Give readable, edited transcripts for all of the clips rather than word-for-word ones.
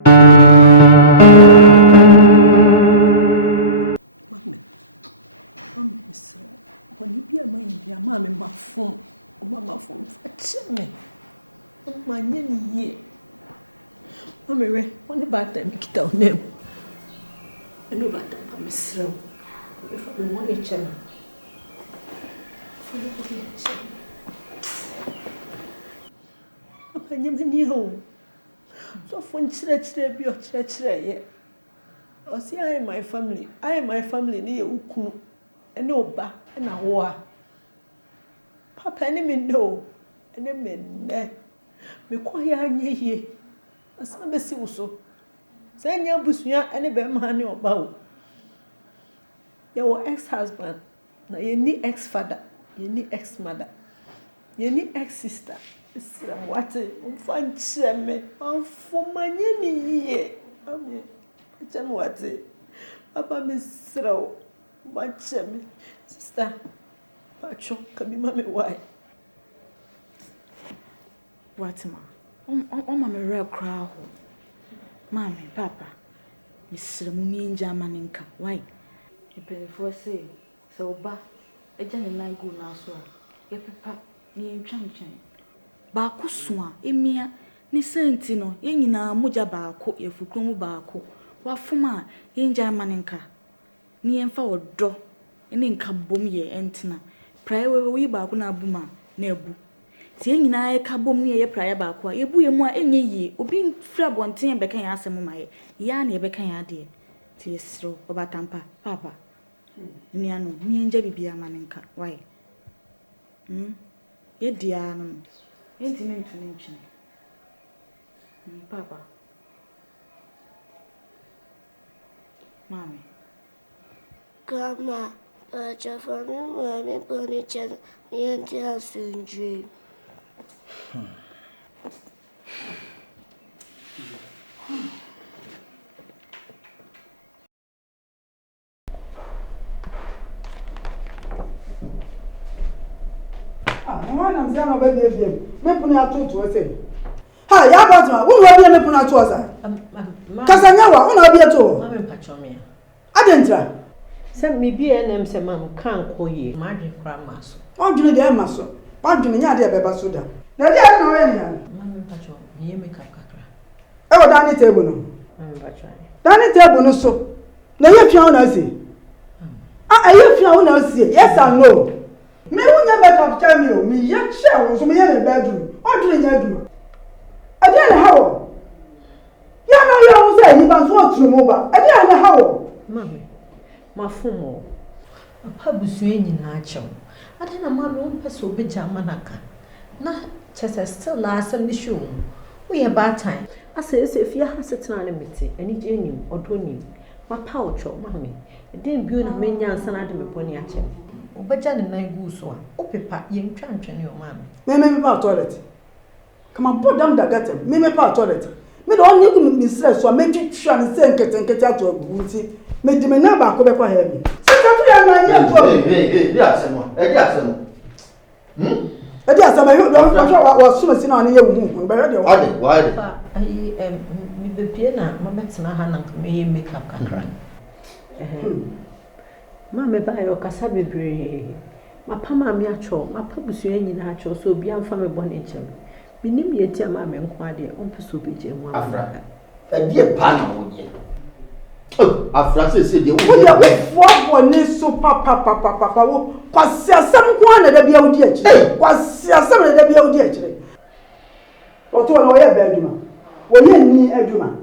Mammy, my phone, Mamma phone, fetch me. My name, Mammy, one about them, make it out name. I know about that, I'm slow. If I want a channel. I never knew. So, when church, be your church, I see, I am my family near Uku, and no back and a war. Papa, enemy no, enemy ne. Me quiet ye. As never see so. Say, your busuya, any bear money or bow. Your ex-husband, now you need ex-father, you need ex-mother, you need ex-sister. What a fun cheme, for my ye. I'm what Papa Miss Row, what cheme, sister. Pacho, can be mammy why? What, ma? Mamma, real crowd. Mammy, Papa, Miss Mummy German inca. Why? You pay for say, so ba, a gentleman go now, so. Your papa, near Champion. Bakuswa, Emia, ni sentino, yenina moja bako, ye fukumu bako. Wafuma, yen German inca. Ni enfa or do, and in cabom ye entina. Prior we back na buma, nebu. Seeing I cabom near prior back, ye boo ye more any ye, or being frab one thing and became assamumae, yan ye became a dear. Tis so, about tampa, papa. Niano, me and Jabby be a maninka, why? Ye dear, ain't him to mention. Papa. Mammy. Grandma. Just for me, mommy, bunny, channel, me and the soon dream. I'm saying, baby, me put out to say. Hi, ya Batman, who will be a put out to us? Casanova, who will be a tour? Mammy Patromia. I didn't try. Send me be an MC Mam can't call ye, Margin Cramas. Oh, do the muscle. Pardon me, I did a basuda. Now, there are no any. Mammy Patron, ye make up cacra. Oh, down the table. Mammy Patron. Down the table, no so. Now, you found us. Ah, you found us. Yes, I know. Me who never come tell me, yet shall, so me in a bedroom. What do you do? I didn't how. You know, you always say you must want to move. I didn't how. Mammy. My phone, a public in Nacho. I didn't know my own person be Jamanaka. Na Chess still last and be sure. We have bad time. I say, if you have a limit, any genuine or doing my pouch or mammy, it didn't build a many answer at me pony at him. But Jan and I goose one. Oh, Papa, you champion your mammy. Me power toilet. Come on, put down the gutter. Me power toilet. Me don't need me stress, so I make it sure and say, get out of booty. Me di me na ba ko be kwa heavy. Se ka fi ya na ye to. Di asemo. E di asemo. E di asemo yo wa suma si na ye hu. Be ready o. Why? Me be pie na ma betena ha na me ye makeup kakra. Ma me ba yo kasa bebre. Ma pa ma me acho, ma pa busu nyina acho so obi amfa me bone nchem. Me nim ye tia ma me nko ade, on peso be je mu afra. E di pa na wo ye. Oh, afra se de wo. Wo fo bone so papa wo kwase asem ko na da bia wo di akire. Kwase asem na da bia wo di akire. O to na wo ye ba aduma. Wo ye ni aduma.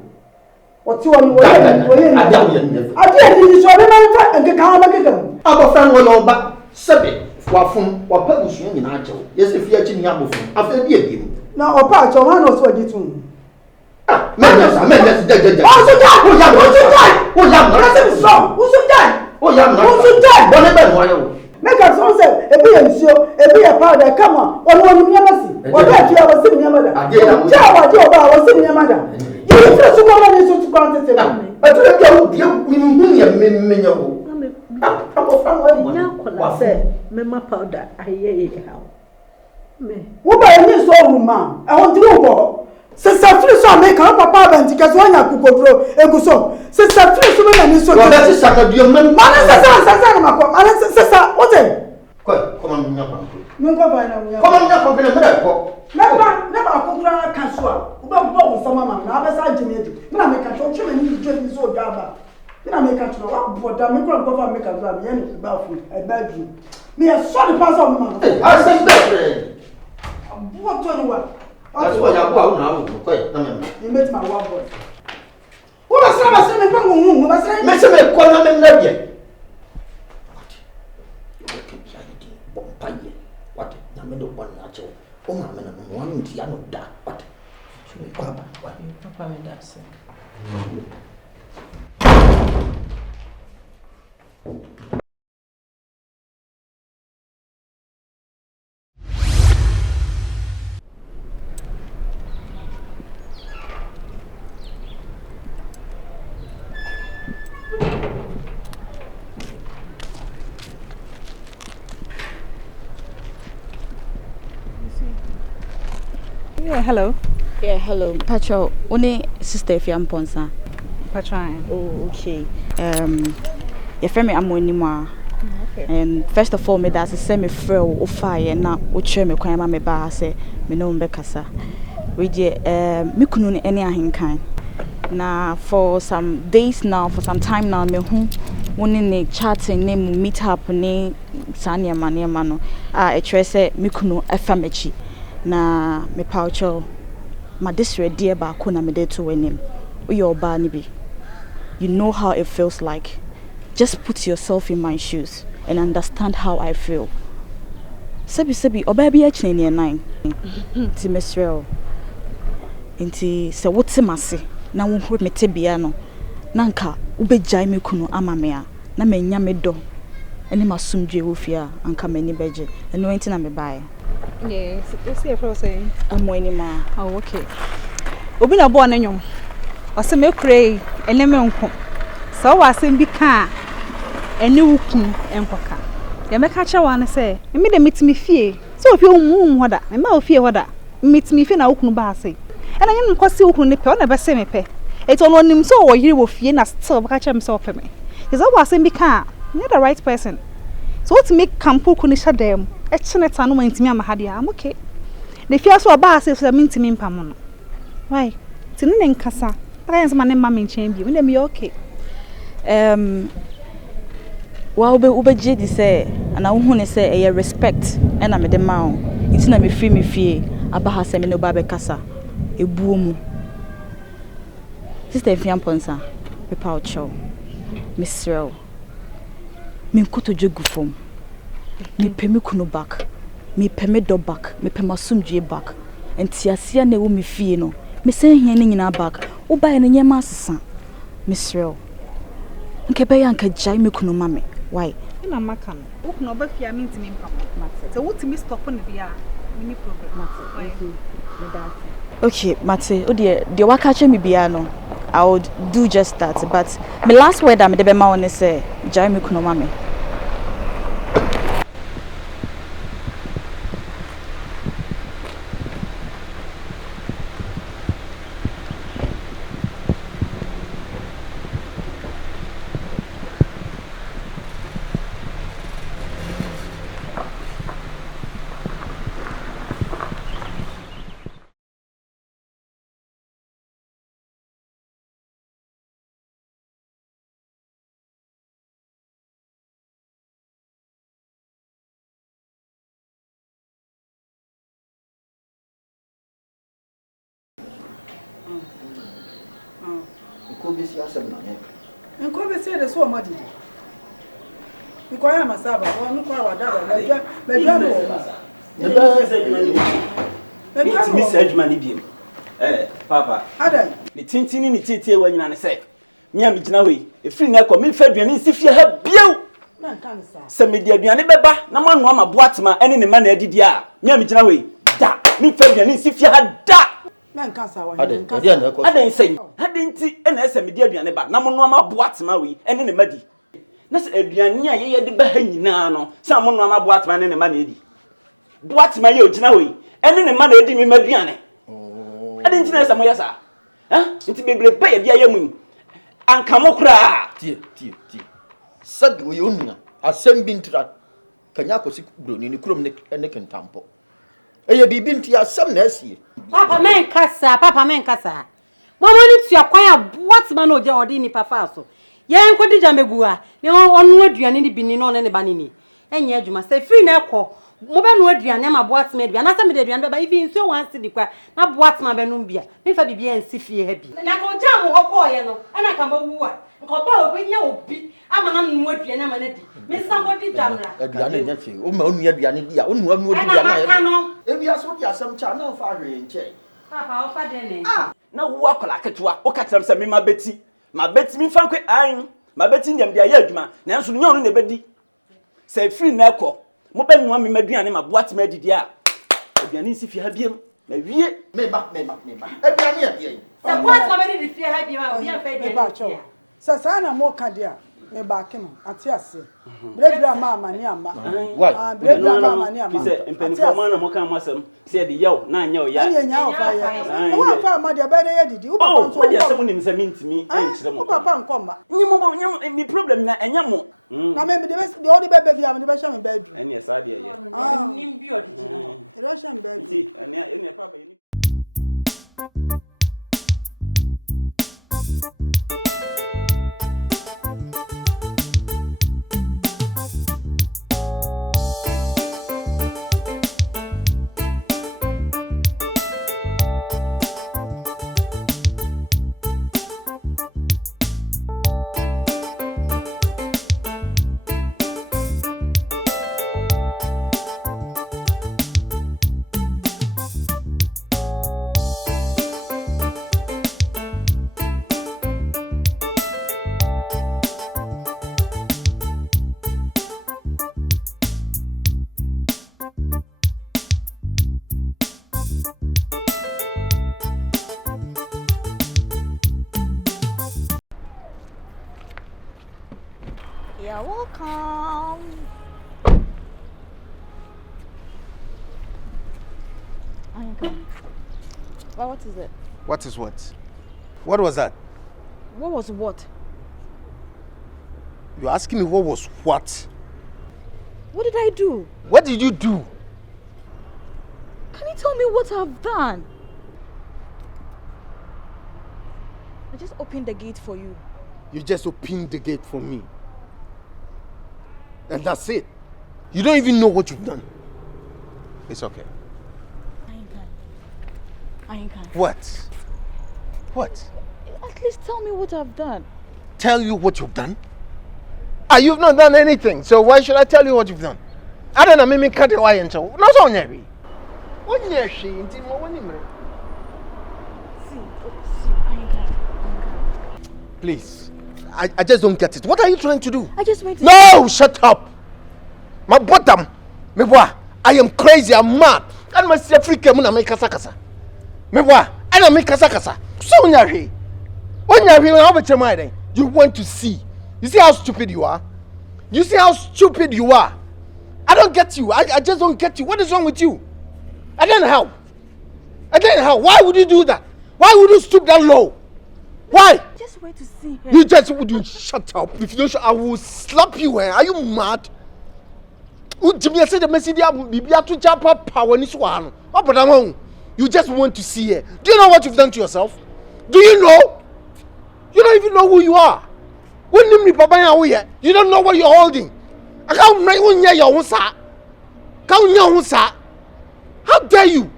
O ti wo ni wo ye ni. Ada wo ye ni. Ada ni so be na fa nke ka ma keka. Abofra no no ba sebe wafun wapa busu nyina ajewo. Yesi fi achi ni abofra. Afa bi ebiem. Na opa acho ma no so agitu. Menyasa jajaja. O so ja. O ya no. Let's so. O so ja. O ya no. O so ja. Bone be no ayo. Make us so say e bi ensuo, e bi powder come on. Onu mi amasi. O da ti awo se mi amada. Ja wa je oba awo se mi amada. You feel so come on so to count it. But you get dia hu ya menya wo. Abofra wo nya kola se mema powder aye how. Me. Wo ba ni so ruma. E won ti wo bo. Sister free so make papa banti kaso anya kukodro eguso. Sister free so me na so. Wa ba sister ka duo man. Mana sister na mako. Mana sister what eh? Come on nya kwa. Mun ko ba na mu ya. Come on nya kwa na me ko. Na ba kokura kaso a. Uba wo fama ma na abesa agime di. Na me ka cho chwe ni dwe ni so daba. Na me ka cho wa boda me ko fa me ka zo am ye ni ba fu e ba du. Me e so the pass of man. I say better. What to you what? That's why I go now. Quite na me. You met my one boy. Who was saying me pa ngun, was saying Me se me ko na me na bia. What? Na me do bon na cho. O ma me na mo wan ti ya no da. What? So me kwa ba. What? Papa me da se. Yeah, hello. Yeah, hello. Pacho, one sister if you're Ponsa. Patron. Oh, okay. Your friend me amonima. Okay. First of all, me that's a semi frail o fire na o chere me kwan ma me ba say me no mbe kasa. We je me kunu ni any ahinkan. Na for some days now, for some time now, me hu woni ne chatting ne meet up ne sanya mane no. E chere say me kunu afamechi. Na me paucho ma disre dear ba ko na me de to wenim. Uyo ba ni bi. You know how it feels like. Just put yourself in my shoes and understand how I feel. Sebi oba bi achine ne nine. Ti mesrel. Inti se wote mase na wo ho mete bia no. Na nka ubegyae me kunu ama me a na manya me do. Ene masumdwe wo fia anka mani beje. Eno enti na me bae. Yes, what's your friend saying? Amoinima. Oh, okay. Obi na bo na nyom. Ose me kure ene me nko. So wa asem bi ka ene wukun enkoka. Ya me ka chewa na say, me de mitimi fie. So ofie hu hoda. Me ma ofie hoda. Mitimi fie na wukun ba ase. Ena nyem nkosi wukun ne pe, o na be se me pe. Eto no nim so wo yiri wo fie na still ba ka che me so pe me. Is that wa asem bi ka, you're the right person. So what make campu kuni shadem? Echineta no intimi amahade am okay. Ne fia so ba ase so mintimi mpam no. Why? Tini ne nkasa. Aka yanse mane ma me nchen bi. Me me okay. Wa obeje di say ana wo hu ne say e respect e na me de ma o. Iti na me fie aba ha se me no ba be kasa. Ebuo mu. Sister Fiam Ponsa. Pe pa ocho. Misrel. Me nkoto jogu fom. Me pemi kuno back. Me pemi do back. Me pema sumdwe back. Enti asia na wo me fie no. Me sen hia ne nyina back. Wo ba ne nyema asesa. Misrel. Nke be ya nka jai me kuno mame. Why? Na maka no. Wo kuno ba fia me ntimi mpam. So wo timi stop no bia. Mini problem. Okay, Mate, the waka che me bia no. I would do just that, but my last word am de be ma won say jai me kuno mame. Kobisi asem na me. Nkobe se de so madi. Iko ya masaba, wo nko awadaba, medwa no. Ne ba se juma ni. Medwa mi se juma ni biem. Papa. Adan. Ni tintini ni titie wa nyina ne se. Me am gina we. Efiri na ko me fa aduane nsi fie ha biew. Na kan sa. Se me di aduane beba na manu ama boatema ene ne ma na adidi a. Me am gina we. Da. Me fa aduane nsi fie ha da. Na kan sa wa. Adan sei. Adan ti ena ese me di aduane ba na manu ama boatema we ene ne ma di. Na se aduane a ye de ba ha nyina no. Sa manu ama boatema ene ne ma na edi. Boatema ye ogina we. Ene ne ma na edi me ma aduane. ade ntina sa moya sa nti bebre pay dia yamu anka mokra tie sabi wo yonua asem bi ntra kanya kosi broni ni krom ne kentampo eye bibi ntia asem na asie papa men kasa mama ni tua kwan aboat ma na oja odi ni papa so yen ko dija megua ne onu aduane ni bini no ne ba ni enye adwuma se free na ekọ mo be no aduane ma boat ma aduane na se me de aduane ba even so wan si di kwa na boat ma be no bia me fa bibia ensi fie ha bi na ko jam ho ko ye no ana ka ba wu a nko ba obi nya obi ama na no aduane ama na di me somebody jamra aduane nya fi o ma onu aduane di a onu anu aduane ya ebi aso di asem cha na fa hwe nche papa o fa de ne na wo akola ketewa o ka tram se me ma beti mi fa nkwe an ma beti ndem dia ya adwuma na enso nya onu ne bedi se free na ekọ mo be nua me maduane ma boat ma didi a aduane nsi fi ha biem na wie me ba aduane ya bia se boat ma be di fi ha biem a bia fa dia sasa na mo ka dia me ba ke no ate ase brebra ma amani ama brebra ma amani ama se empenifo ma na mo kan mo asem se de yew na anya o ya anya o fa ya wo fa ma dia be de ye didi wo papa so wo dia se mo nim se mintimi enchire mo wo papa nkoma nyimo mi problem na enya mo na me de odi bebe bia me de be sha me be du enya sa de ye nim bi odi jina de ro sha me be du ti enya papa ye You're welcome. Well, what is it? What is what? What was that? What was what? You're asking me what was what? What did I do? What did you do? Can you tell me what I've done? I just opened the gate for you. You just opened the gate for me. And that's it. You don't even know what you've done. It's okay. I ain't can. What? What? At least tell me what I've done. Tell you what you've done? You've not done anything, so why should I tell you what you've done? I don't know, maybe cut the wire and so. No, so never. What is she? See, I ain't can. Please. I just don't get it. What are you trying to do? I just went to... No, shut up. My bottom. Me boy, I am crazy, I'm mad. And my Africa muna make kasa kasa. Me boy, I make kasa kasa. So nyari. When you're you want to see. You see how stupid you are? You see how stupid you are? I don't get you. I just don't get you. What is wrong with you? I don't know how. Why would you do that? Why would you stoop that low? Why? Just wait to see her. You shut up. If you don't, I will slap you. Are you mad? You just want to see her. Do you know what you've done to yourself? Do you know? You don't even know who you are. You don't know what you're holding. How dare you?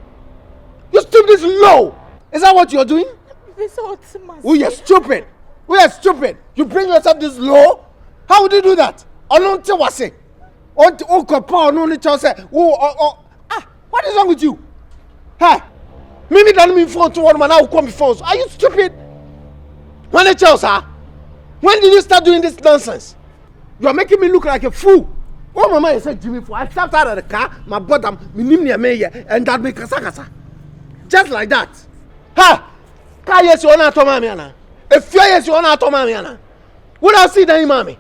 You stoop this low. Is that what you're doing? Oh, you're stupid. You bring yourself this low? How would you do that? What is wrong with you? Hey, Mimi don't mean phone to one man. I will come before. Are you stupid? When did you start doing this nonsense? You are making me look like a fool. Oh, Mama, you said Jimmy, I stepped out of the car, my bottom, and that make kasa. Just like that. Ha! Yes, you are not Tomamiana. If you are not Tomamiana, what I see then, Mommy?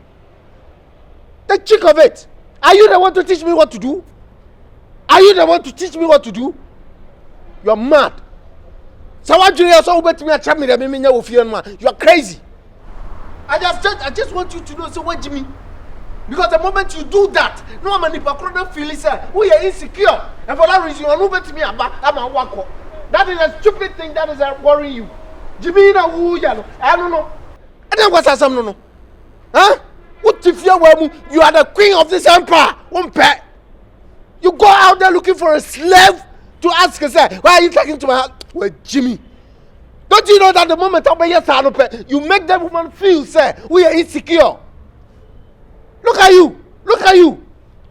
The chick of it. Are you the one to teach me what to do? Are you the one to teach me what to do? You're mad. So what do you so bet me a chap me that me know of you are crazy. I just want you to know so what Jimmy. Because the moment you do that, no man if a crowd feel is we are insecure. And for that reason you are not bet me about I'm a wako. That is a stupid thing that is worrying you. Jimmy na woo ya I don't know. I don't want some no. Huh? What if you are the queen of this empire? One pet. You go out there looking for a slave to ask her, why are you talking to my house? Well, Jimmy. Don't you know that the moment you make that woman feel, say, we are insecure? Look at you. Look at you.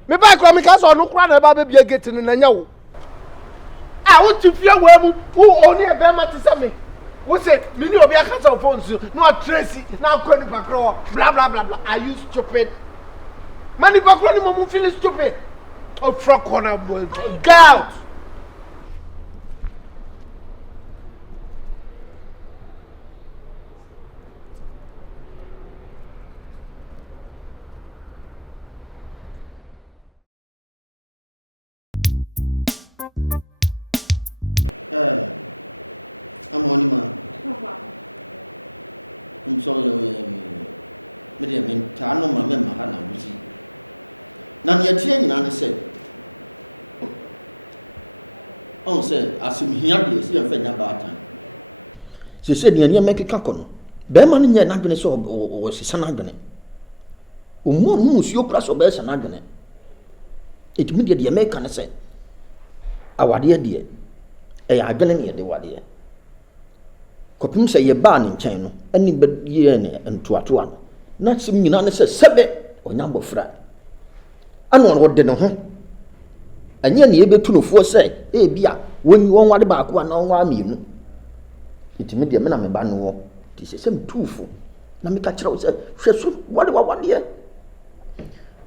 Me buy crime because I no cry about baby getting in Nanyaw. I want to fear who only a bema to say me. Who say, Mini will be a cat of phones, no Tracy, now Connie Pacro, blah blah blah blah. Are you stupid? Money Pacroni Momu feeling stupid. Oh, frog corner boy. Get out! I'm only man. I'm sorry, Medium, I know my member, Hannah, you see. Now, you're training, and I said, oh, sir, as you hear this, you're fed about time. She said, you're make a cacon. Bearman in your nagane or son agony. More moose your plus or bears an agony. It immediately American said, our dear, a agony at the wadia. Copim say a barn in China, anybody year and to at one. Not some unanimous subject or number frat. I know what they know, huh? And you're able to know for say, Bia, when you want about one on 1 million. It made the man a ban. This is some truthful. Namika said, what dear?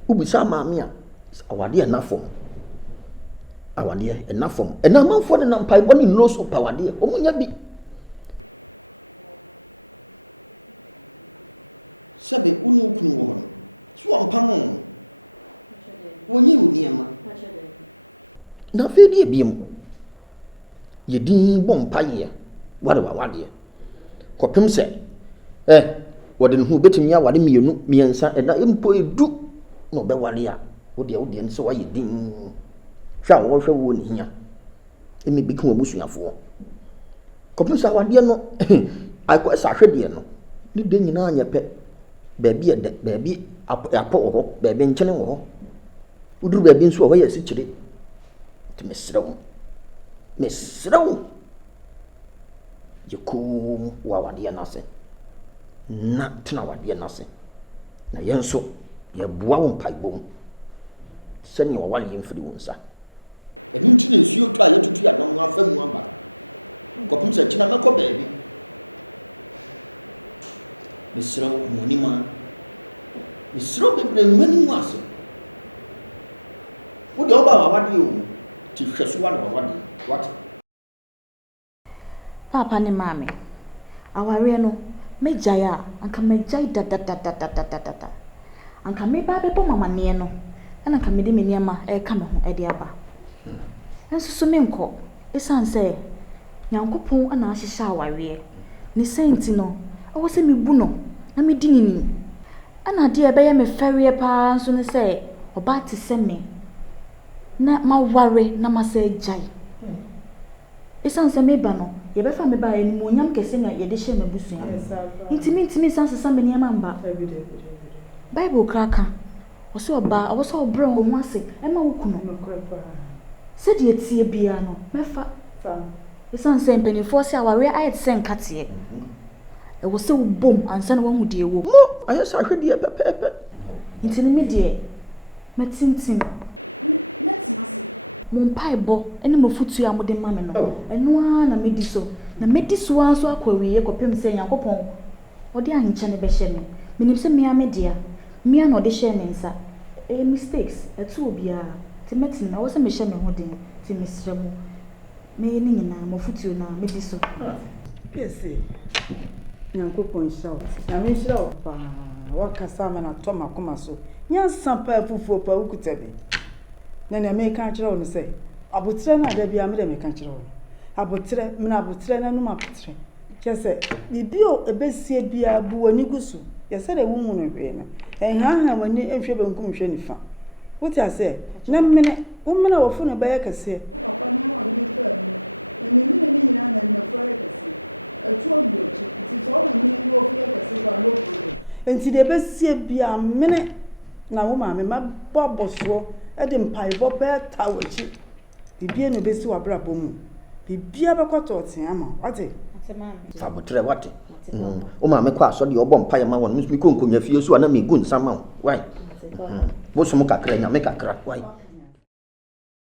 Who be some mamma? Our dear enough for our dear enough for and I'm for the number one in loss of power dear. Oh, ya be. Sabe, unu kunu so am pamon. Woni uniema. Na fe die biem. Ye din bom paye. Wade. Kopem se wode ne hu betimi ya wade mienu miensa na empo edu no be wade a wode nse waye din. Hwa wo hwa wo ni hia. Emi bi kan obusuafo. Kopem se wade no akwa sa hwede no. Ni de nyina anya pe. Baby baby apo ho baby nchene ho uduru baby nso ho ya sikire ti mesrawo yekum wa wade na se na tena wade na se na yenso ye boa wo mpaibom sani wa wale yemfiri wo nsa eni ntine nsuo to a yetutu ya no afa mu aba kopum se kina meko baby mesrawo monima mesrawo bebre mani mu ase wo de oba wade o ti hweso wa wade what Papa ne mame aware no mejaya anka mejai da anka me ba bebo mama ne no anka me de me niama e ka me ho e de aba enso so me nko esan se nyankopon ana ahyehya aware ne senti no awo se me bu no na me dinini ana de e be ye me ferie pa nso ne se oba ti se me na ma ware na ma se jai esan se me ba no ye be fa me ba eni mo nyam kese na ye de hye mabusua intimi san sesa me niam amba Bible kraka wo se oba wo se obro wo ase e ma wo kuno se de tie bia no mefa esan se mpanifo se aware ayet se nkate e wo se wo bom ansa na wo hu de wo mo ayesa hwede pepepe intimi me de metintim netimase mon paibo ene mafutu ya mode mame no eno a na mediso anso akwawiye kopem se Yankopon ode anche ne be hye me minim se mia media mia no de hye ne nsa mistakes etu obia ti metin na wo se me hye me ho den ti mesremu me ni nyina mafutu na mediso pese Yankopon shout na me shout pa wakasa ma na to makoma so nyansa pa fufuo pa ukutabi na na me kan kire won say abotre na da bia me de me kan kire won abotre mena abotre na num abotre kyese bibio ebesie bia bu wani gusu yese de wuhu no hwe no enhaha wani ehwe benkum hwe nifa wuti ase na mene womena wofu no baye kase papa na wani fa ni ni nyina na na fa kase atu obuchi ti so na ni wo fa kase ba lo enti de besie bia mene na wo ma me ma boboso e de mpai bo be ta wachi bibie no besi wa brabo mu bibia bekoto otia ma wate Fabotre wate o ma me kwa so de obom paye ma won mi ko nkonya fie so na me gu nsama why wo so mo kakra nya me kakra why